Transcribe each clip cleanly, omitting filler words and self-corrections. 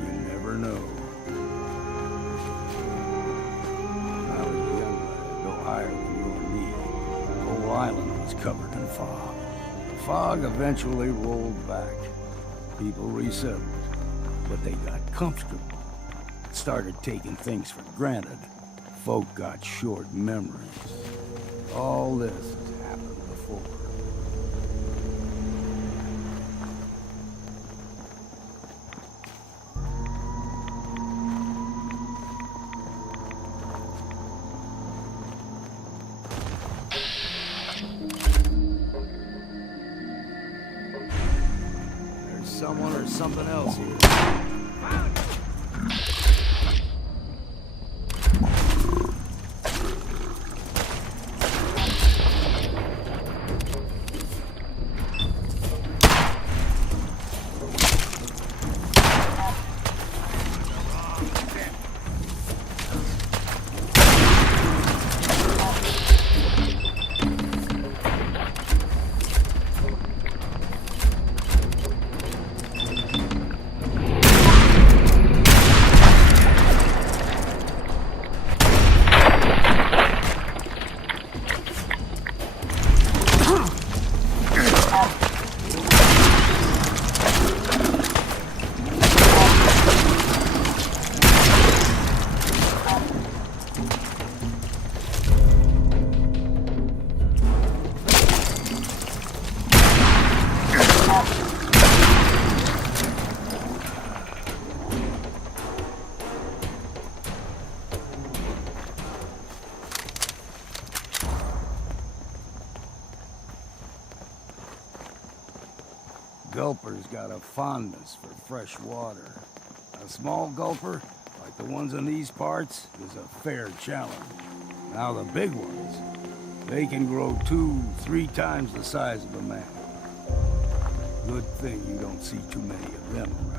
You never know. When I was a young lad, no higher than you and me, the whole island was covered in fog. The fog eventually rolled back. People resettled, but they got comfortable. Started taking things for granted. Folk got short memories. All this has happened before. There's someone or something else here. Gulper's got a fondness for fresh water. A small gulper, like the ones in these parts, is a fair challenge. Now the big ones, they can grow 2-3 times the size of a man. Good thing you don't see too many of them around.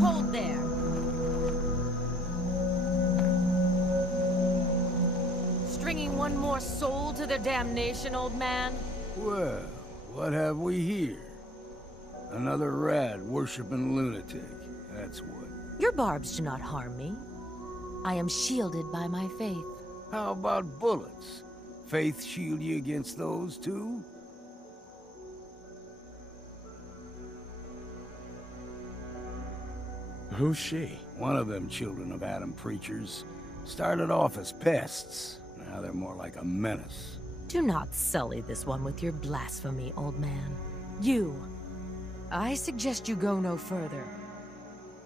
Hold there. Stringing one more soul to their damnation, old man? Well, what have we here? Another rad-worshipping lunatic, that's what. Your barbs do not harm me. I am shielded by my faith. How about bullets? Faith shield you against those, too? Who's she? One of them children of Adam preachers. Started off as pests. Now they're more like a menace. Do not sully this one with your blasphemy, old man. You. I suggest you go no further.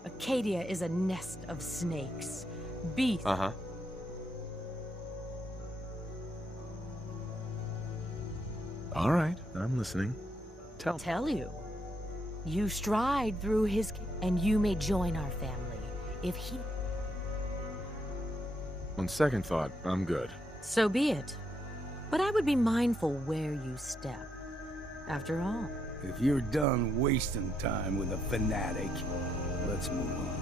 Acadia is a nest of snakes. Beasts. Uh-huh. All right, I'm listening. Tell you. You stride through his... and you may join our family. If he... On second thought, I'm good. So be it. But I would be mindful where you step. After all. If you're done wasting time with a fanatic, let's move on.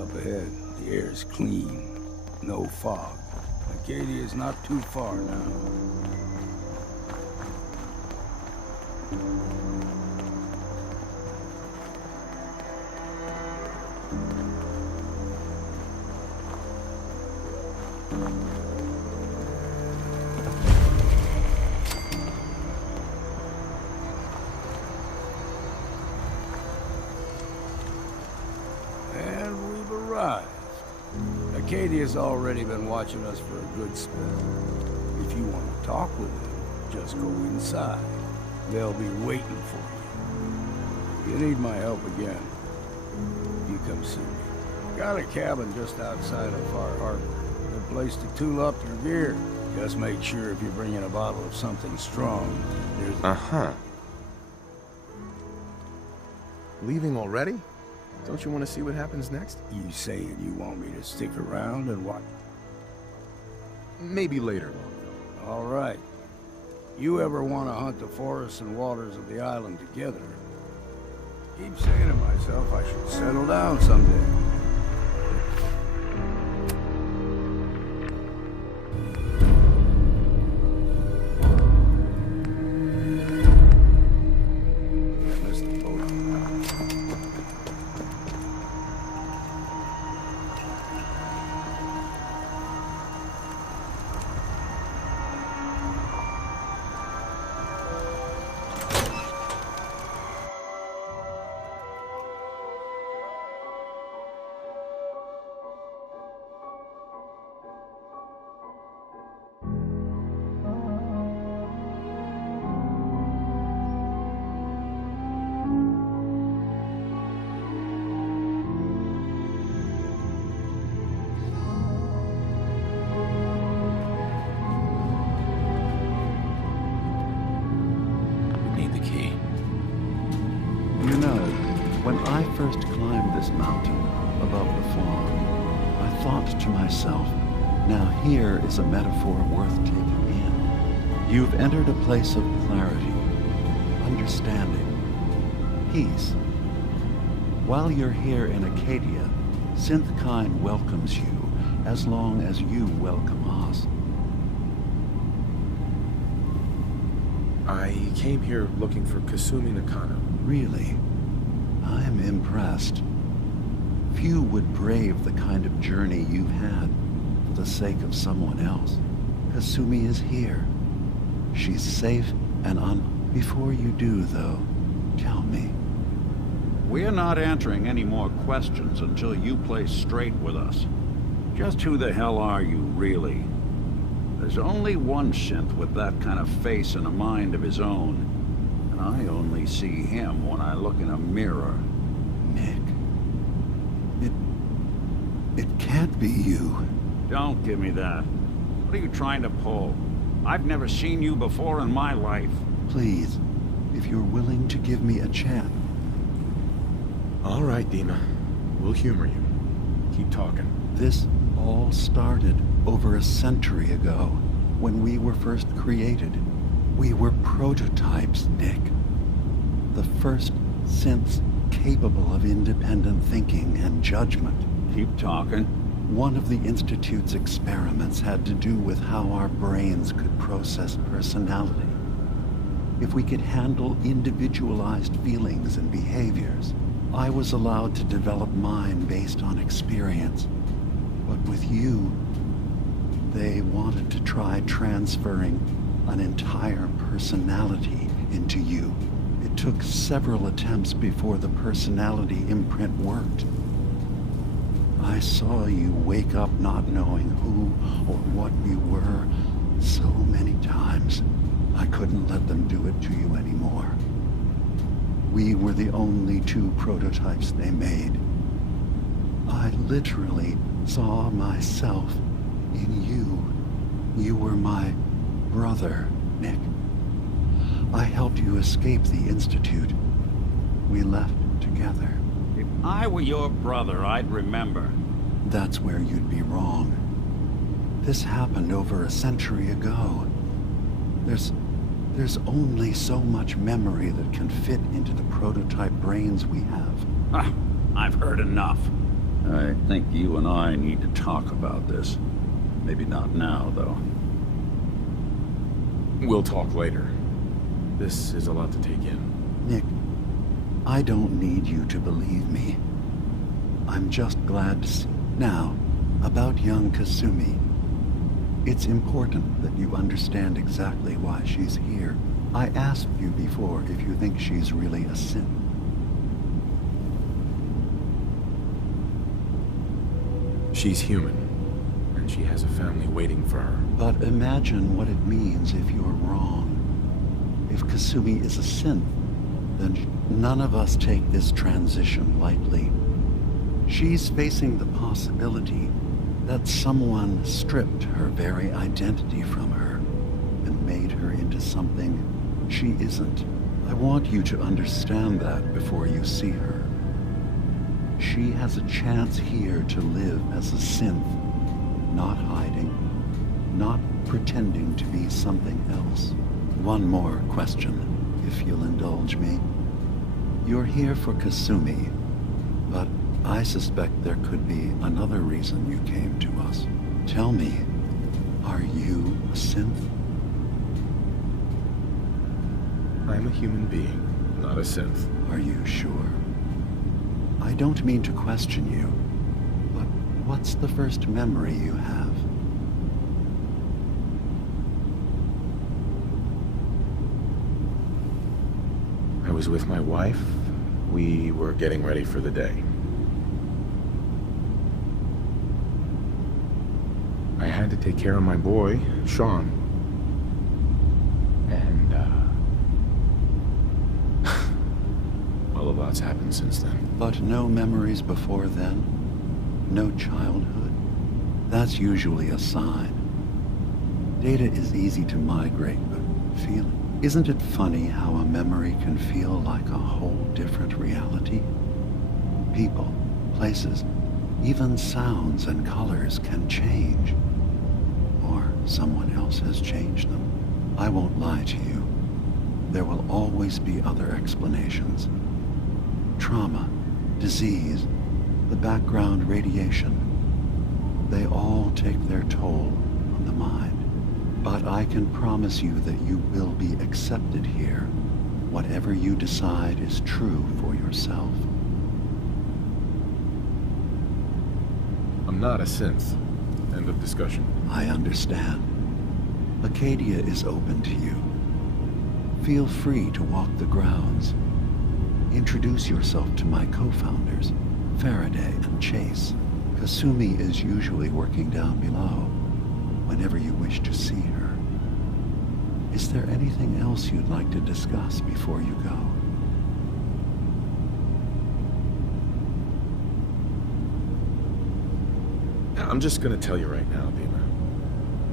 Up ahead, the air's clean. No fog. Acadia's not too far now. And we've arrived. Acadia's already been watching us for a good spell. If you want to talk with them, just go inside. They'll be waiting for you. If you need my help again, you come see me. Got a cabin just outside of Far Harbor. A place to tool up your gear. Just make sure if you're bringing a bottle of something strong, there's... Uh-huh. Leaving already? Don't you want to see what happens next? You saying you want me to stick around and watch? Maybe later, Longville. All right. You ever want to hunt the forests and waters of the island together? Keep saying to myself I should settle down someday. I missed the boat. You know, when I first climbed this mountain above the fog, I thought to myself, now here is a metaphor worth taking in. You've entered a place of clarity, understanding, peace. While you're here in Acadia, Synthkind welcomes you as long as you welcome us. I came here looking for Kasumi Nakano. Really, I'm impressed. Few would brave the kind of journey you've had for the sake of someone else. Kasumi is here. She's safe and Before you do, though, tell me. We're not answering any more questions until you play straight with us. Just who the hell are you, really? There's only one synth with that kind of face and a mind of his own. And I only see him when I look in a mirror. Nick. It can't be you. Don't give me that. What are you trying to pull? I've never seen you before in my life. Please, if you're willing to give me a chance. All right, Dima. We'll humor you. Keep talking. This all started over a century ago, when we were first created. We were prototypes, Nick. The first synths capable of independent thinking and judgment. Keep talking. One of the Institute's experiments had to do with how our brains could process personality. If we could handle individualized feelings and behaviors, I was allowed to develop mine based on experience. But with you, they wanted to try transferring an entire personality into you. It took several attempts before the personality imprint worked. I saw you wake up not knowing who or what you were so many times. I couldn't let them do it to you anymore. We were the only two prototypes they made. I literally saw myself in you. You were my brother, Nick. I helped you escape the Institute. We left together. If I were your brother, I'd remember. That's where you'd be wrong. This happened over a century ago. There's only so much memory that can fit into the prototype brains we have. Ah, I've heard enough. I think you and I need to talk about this. Maybe not now, though. We'll talk later. This is a lot to take in. Nick, I don't need you to believe me. I'm just glad to see. Now, about young Kasumi. It's important that you understand exactly why she's here. I asked you before if you think she's really a synth. She's human. and she has a family waiting for her. But imagine what it means if you're wrong. If Kasumi is a synth, then none of us take this transition lightly. She's facing the possibility that someone stripped her very identity from her and made her into something she isn't. I want you to understand that before you see her. She has a chance here to live as a synth, not hiding, not pretending to be something else. One more question, if you'll indulge me. You're here for Kasumi, but I suspect there could be another reason you came to us. Tell me, are you a synth? I'm a human being, not a synth. Are you sure? I don't mean to question you, but what's the first memory you have? I was with my wife. We were getting ready for the day. I had to take care of my boy, Sean. And, well, a lot's happened since then. But no memories before then? No childhood? That's usually a sign. Data is easy to migrate, but feeling. Isn't it funny how a memory can feel like a whole different reality? People, places, even sounds and colors can change. Or someone else has changed them. I won't lie to you. There will always be other explanations. Trauma, disease, the background radiation. They all take their toll on the mind. But I can promise you that you will be accepted here, whatever you decide is true for yourself. I'm not a synth. End of discussion. I understand. Acadia is open to you. Feel free to walk the grounds. Introduce yourself to my co-founders, Faraday and Chase. Kasumi is usually working down below, whenever you wish to see her. Is there anything else you'd like to discuss before you go? I'm just gonna tell you right now, Dima.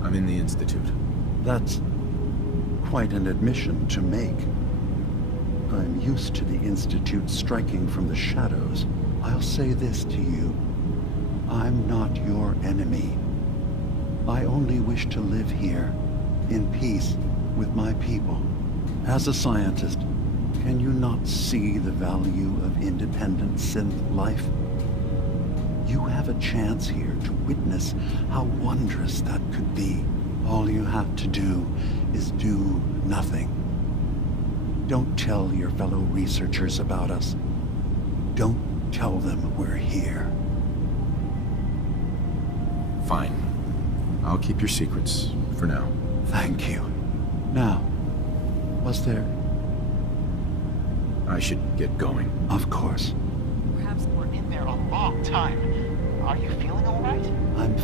I'm in the Institute. That's quite an admission to make. I'm used to the Institute striking from the shadows. I'll say this to you. I'm not your enemy. I only wish to live here, in peace, with my people. As a scientist, can you not see the value of independent synth life? You have a chance here to witness how wondrous that could be. All you have to do is do nothing. Don't tell your fellow researchers about us. Don't tell them we're here. Fine. I'll keep your secrets, for now. Thank you. Now, was there... I should get going. Of course. Perhaps we're in there a long time. Are you feeling all right? I'm